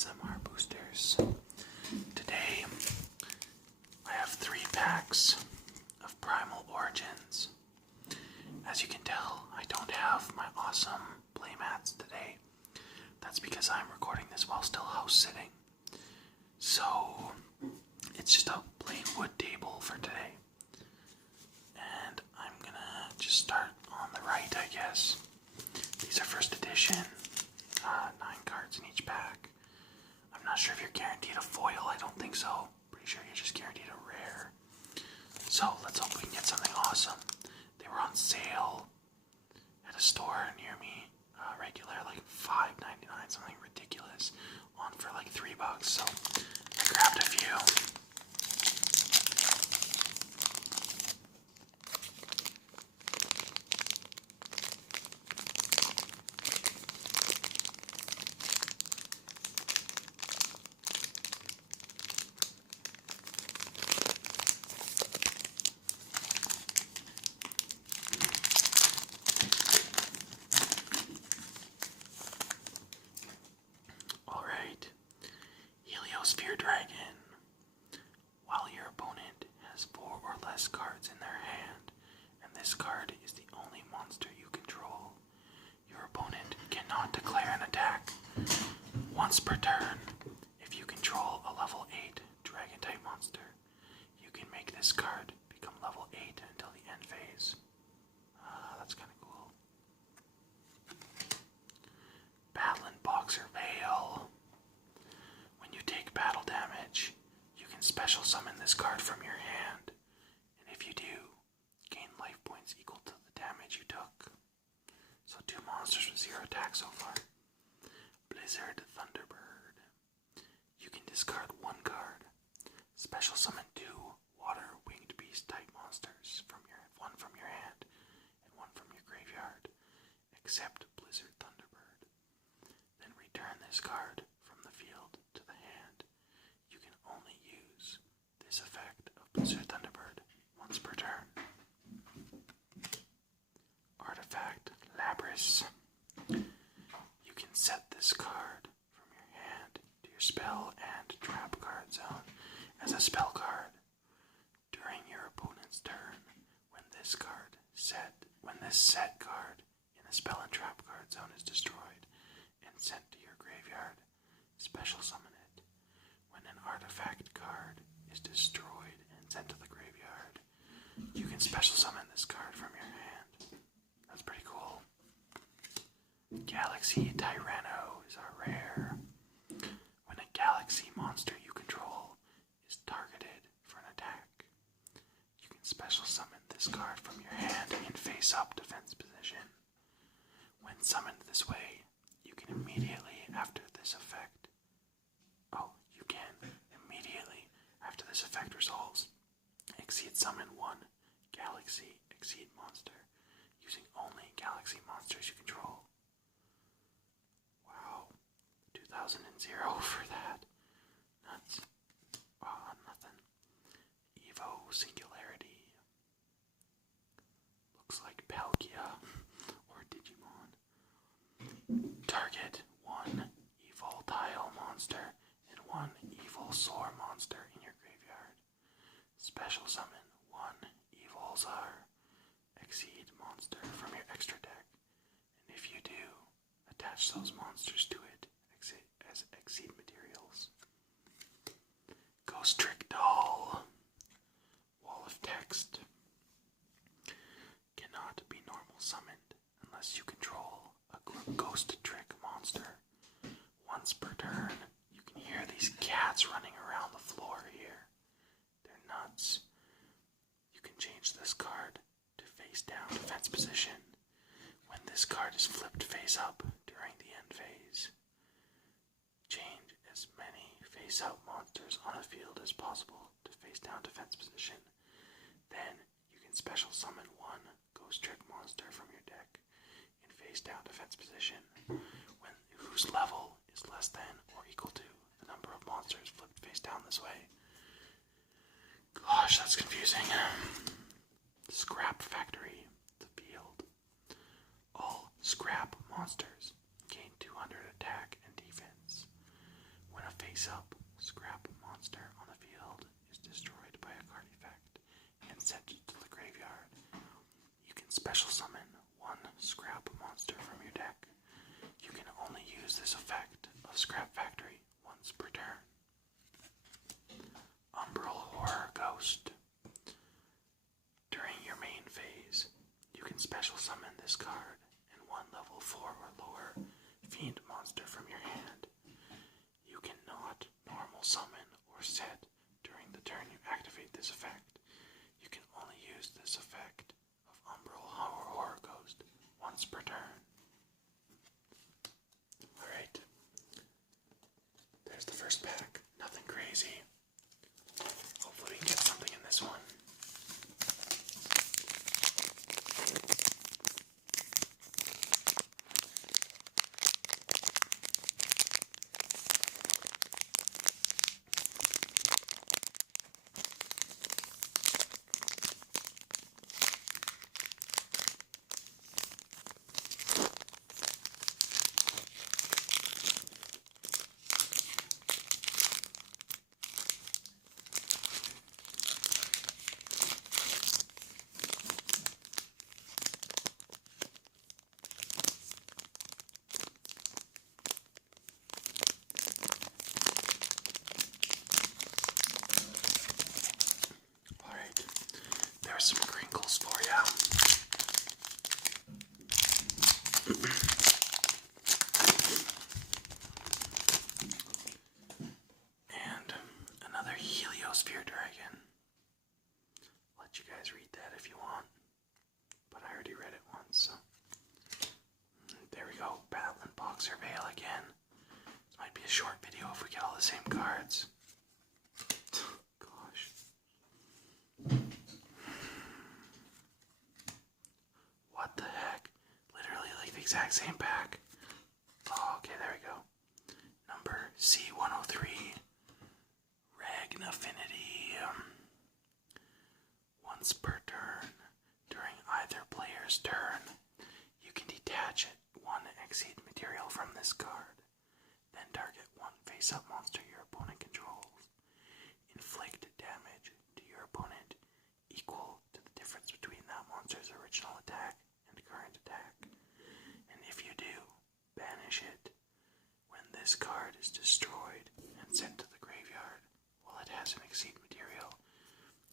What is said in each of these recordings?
ASMR boosters. Today I have 3 packs of primal origins. As you can tell, I don't have my awesome playmats today. That's because I'm recording this while still house sitting. So it's just a plain wood table for today. And I'm gonna just start on the right, I guess. These are first edition, 9 cards in each pack. I'm not sure if you're guaranteed a foil, I don't think so. Pretty sure you're just guaranteed a rare. So let's hope we can get something awesome. They were on sale at a store near me, regular like $5.99, something ridiculous, on for like $3. So I grabbed a few. Sphere Dragon. While your opponent has 4 or less cards in their hand, and this card is the only monster you control, your opponent cannot declare an attack once per turn. If you control a level 8 dragon-type monster, you can make this card become level 8 until the end phase. That's kind of cool. Battling Boxer Veil. Take battle damage, you can special summon this card from your hand, and if you do, gain life points equal to the damage you took. So 2 monsters with 0 attack so far. Blizzard Thunderbird. You can discard 1 card, special summon 2 water winged beast type monsters from one from your hand and 1 from your graveyard, except Blizzard Thunderbird. Then return this card from the field to the hand. You can only use this effect of Blizzard Thunderbird once per turn. Artifact Labrys. You can set this card from your hand to your spell and trap card zone as a spell card. During your opponent's turn, when this set card in the spell and trap card zone is destroyed and sent to your graveyard, special summon it. When an artifact card is destroyed and sent to the graveyard, you can special summon this card from your hand. That's pretty cool. Galaxy Tyranno is our rare. When a galaxy monster you control is targeted for an attack, you can special summon this card from your hand in face-up defense position. When summoned this way, you can immediately after this effect resolves, exceed summon 1 galaxy exceed monster using only galaxy monsters you control. Wow, 2000 for that. Nuts. Nothing. Evo Singularity. Looks like Palkia or Digimon. Target 1 evil tile monster and 1 evil soar monster in your graveyard. Special summon 1 evil Zar exceed monster from your extra deck, and if you do, attach those monsters to it as exceed materials. Ghost Trick Doll. Wall of Text. Cannot be normal summoned unless you control a Ghost Trick monster. Once per turn, you can hear these cats running around the floor here. They're nuts. You can change this card to face down defense position when this card is flipped face up during the end phase. Change as many face up monsters on a field as possible to face down defense position. Then you can special summon 1 Ghost Trick monster from your deck in face down defense position whose level is less than or equal to the number of monsters flipped face down this way. Gosh, that's confusing. Scrap Factory, the field. All scrap monsters gain 200 attack and defense. When face-up scrap monster on the field is destroyed by a card effect and sent to the graveyard. You can special summon one scrap monster from your deck. You can only use this effect of Scrap Factory once per turn. Umbral Horror Ghost. During your main phase, you can special summon this card and one level 4 or lower fiend monster from your hand. You cannot normal summon or set during the turn you activate this effect. You can only use this effect of Umbral Horror Ghost once per turn. Alright. There's the first pack. Nothing crazy. Hopefully we can get something in this one. Some crinkles for you. And another Heliosphere Dragon. I'll let you guys read that if you want, but I already read it once, so. There we go, Battling Boxer Veil again. This might be a short video if we get all the same cards. Gosh. What the heck? Literally like the exact same pack. Oh, okay, there we go. Number C103. Ragnafinity. Once per turn, during either player's turn, you can detach one exceed material from this card. Then target one face-up monster your opponent controls. Inflict damage to your opponent equal to the difference between that monster's original attack and current attack. And if you do, banish it. When this card is destroyed and sent to the graveyard while it has an exceed material,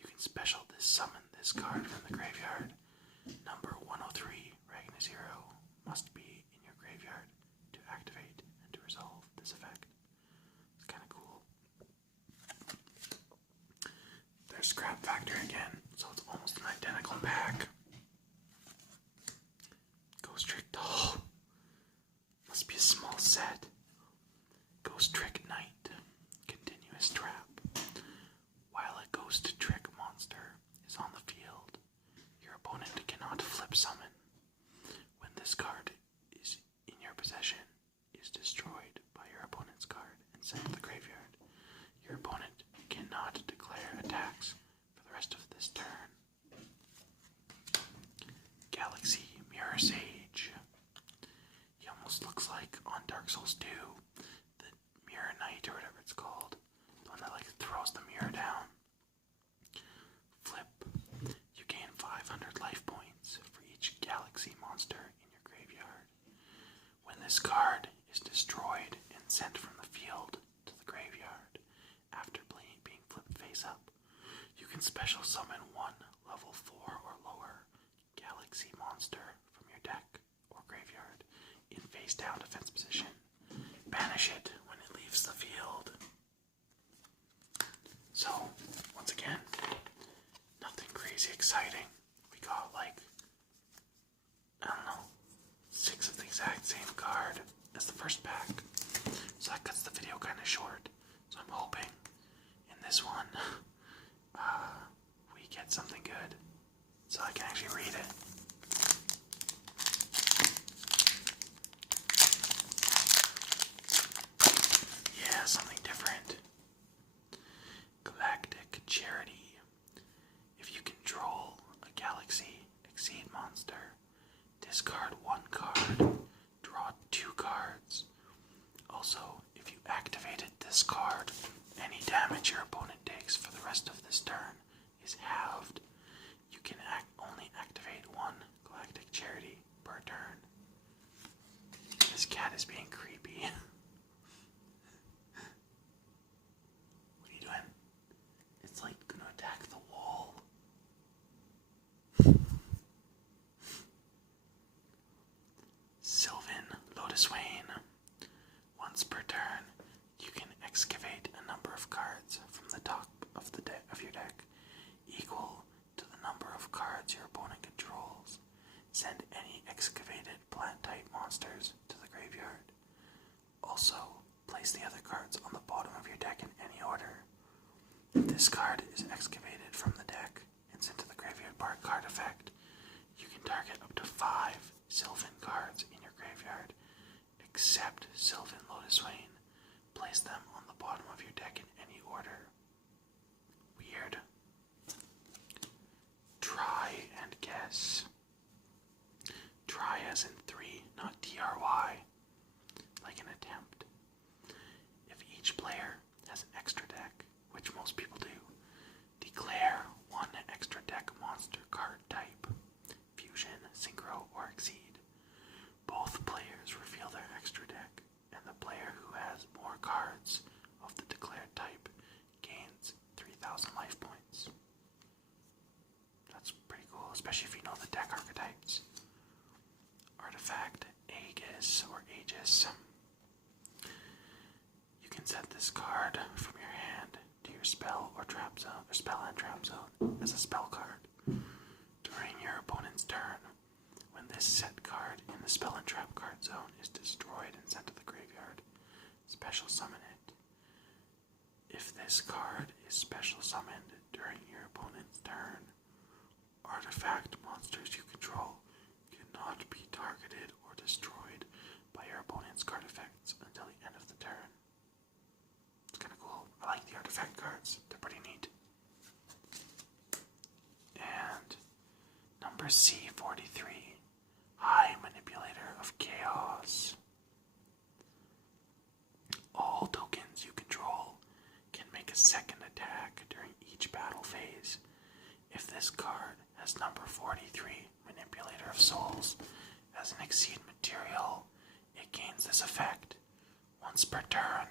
you can special summon this card from the graveyard. Number 103, Ragna Zero, must be in your graveyard to activate and to resolve this effect. It's kind of cool. There's Scrap Factor again, so it's almost an identical pack. Ghost Trick Doll. Must be a small set. Ghost Trick Knight. Continuous Trap. While a Ghost Trick monster is on the field, your opponent cannot flip summon. When this card is in your possession, is destroyed by your opponent's card and sent to the graveyard. Your opponent cannot declare attacks for the rest of this turn. Galaxy Mirror Sage. He almost looks like on Dark Souls 2, the Mirror Knight or whatever it's called. The one that like throws the mirror down. Flip. You gain 500 life points for each galaxy monster in your graveyard. When this card is destroyed and sent from the field to the graveyard after being flipped face up, you can special summon one level 4 or lower galaxy monster from your deck or graveyard in face down defense position. Banish it when it leaves the field. So, once again, nothing crazy exciting. We got like, I don't know, 6 of the exact same card as the first pack. So that cuts the video kind of short. So I'm hoping in this one, we get something good. So I can actually read it. Yeah, something different. Galactic Charity. If you control a galaxy exceed monster, discard 1 card, draw 2 cards. Also, if you activated this card cat is being creepy. What are you doing? It's like gonna attack the wall. Sylvan Lotus Wayne. Once per turn, you can excavate a number of cards from the top of your deck, equal to the number of cards your opponent controls. Send any excavated plant-type monsters to the graveyard. Also, place the other cards on the bottom of your deck in any order. If this card is excavated from the deck and sent to the graveyard by card effect, you can target up to 5 Sylvan cards in your graveyard, except Sylvan Lotus Wayne. Place them on the bottom of your deck in any order. Weird. Try and guess. Try as in 3, not TRY, like an attempt. If each player has an extra deck, which most people do, declare one extra deck monster card type, fusion, synchro, or exceed. Both players reveal their extra deck, and the player who has more cards of the declared type gains 3,000 life points. That's pretty cool, especially if you know the deck archetypes. Artifact Aegis or Aegis. You can set this card from your hand to your spell or trap zone, or spell and trap zone, as a spell card during your opponent's turn. When this set card in the spell and trap card zone is destroyed and sent to the graveyard, special summon it. If this card is special summoned during your opponent's turn, artifact monsters you control cannot be targeted or destroyed by your opponent's card effects until the end of the turn. It's kind of cool. I like the artifact cards. They're pretty neat. And number C43, High Manipulator of Chaos. All tokens you control can make a second attack during each battle phase. If this card has number 43, Manipulator of Souls, as an exceed material, it gains this effect. Once per turn,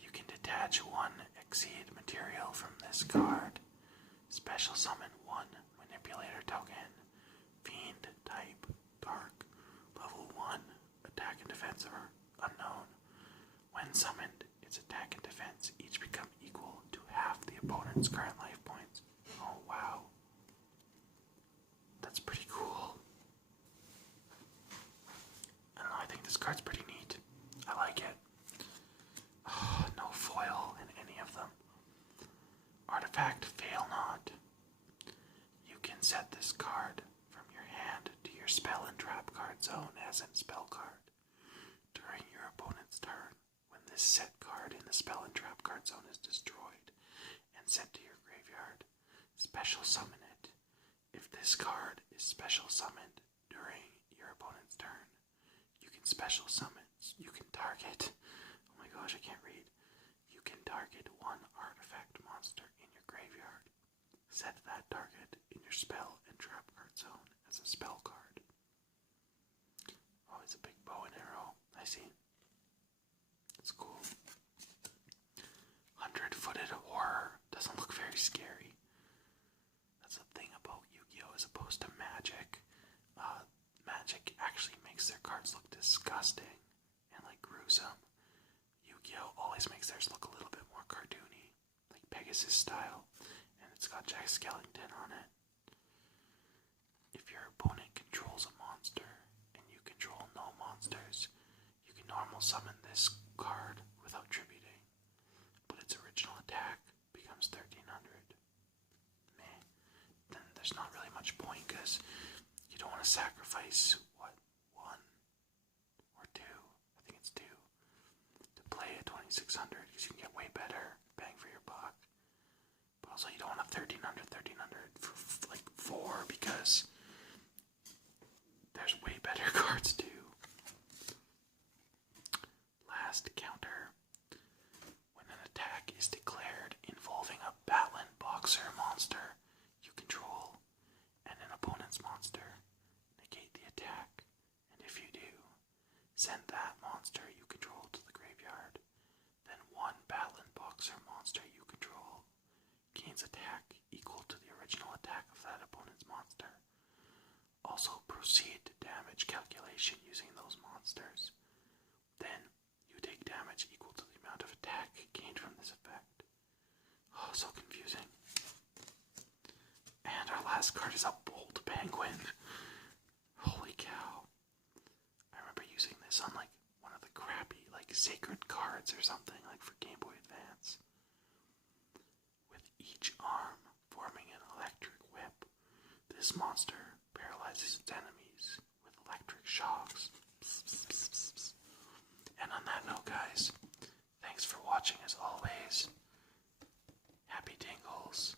you can detach one exceed material from this card. Special summon one Manipulator token. Fiend type, dark, level 1, attack and defense are unknown. When summoned, its attack and defense each become equal to half the opponent's current life points. Oh wow. That's pretty cool. I don't know, I think this card's pretty neat. I like it. Oh, no foil in any of them. Artifact Fail Not. You can set this card from your hand to your spell and trap card zone as a spell card during your opponent's turn. When this set card in the spell and trap card zone is destroyed and sent to your graveyard, special summon it. If this card is special summoned during your opponent's turn, you can special summon. You can target. Oh my gosh, I can't read. You can target one artifact monster in your graveyard. Set that target in your spell and trap card zone as a spell card. Oh, it's a big bow and arrow. I see. It's cool. 100-footed horror. Doesn't look very scary. That's the thing about Yugioh as opposed to Magic. Magic actually makes their cards look disgusting and like gruesome. Yugioh always makes theirs look a little bit more cartoony, like Pegasus style, and it's got Jack Skellington on it. If your opponent controls a monster and you control no monsters, you can normal summon this card without tributing, but its original attack becomes 1300. Meh. Then there's not really much point because you don't want to sacrifice, what, 1 or 2, I think it's 2, to play a 2600 because you can get way better bang for your buck. But also you don't want a 1300 for like 4 because there's way better cards too. Last counter. When an attack is declared involving a Battling Boxer monster you control and an opponent's monster, negate the attack, and if you do, send that monster you control to the graveyard. Then one Battling Boxer monster you control gains attack equal to the original attack of that opponent's monster. Also proceed to damage calculation using those monsters. Then you take damage equal to the amount of attack gained from this effect. Oh, so confusing. And our last card is a Bold Penguin. Holy cow. I remember using this on like one of the crappy like sacred cards or something like for Game Boy Advance. With each arm forming an electric whip, this monster paralyzes its enemies with electric shocks. Psst, psst, psst, psst, psst. And on that note, guys, thanks for watching as always. Happy tingles.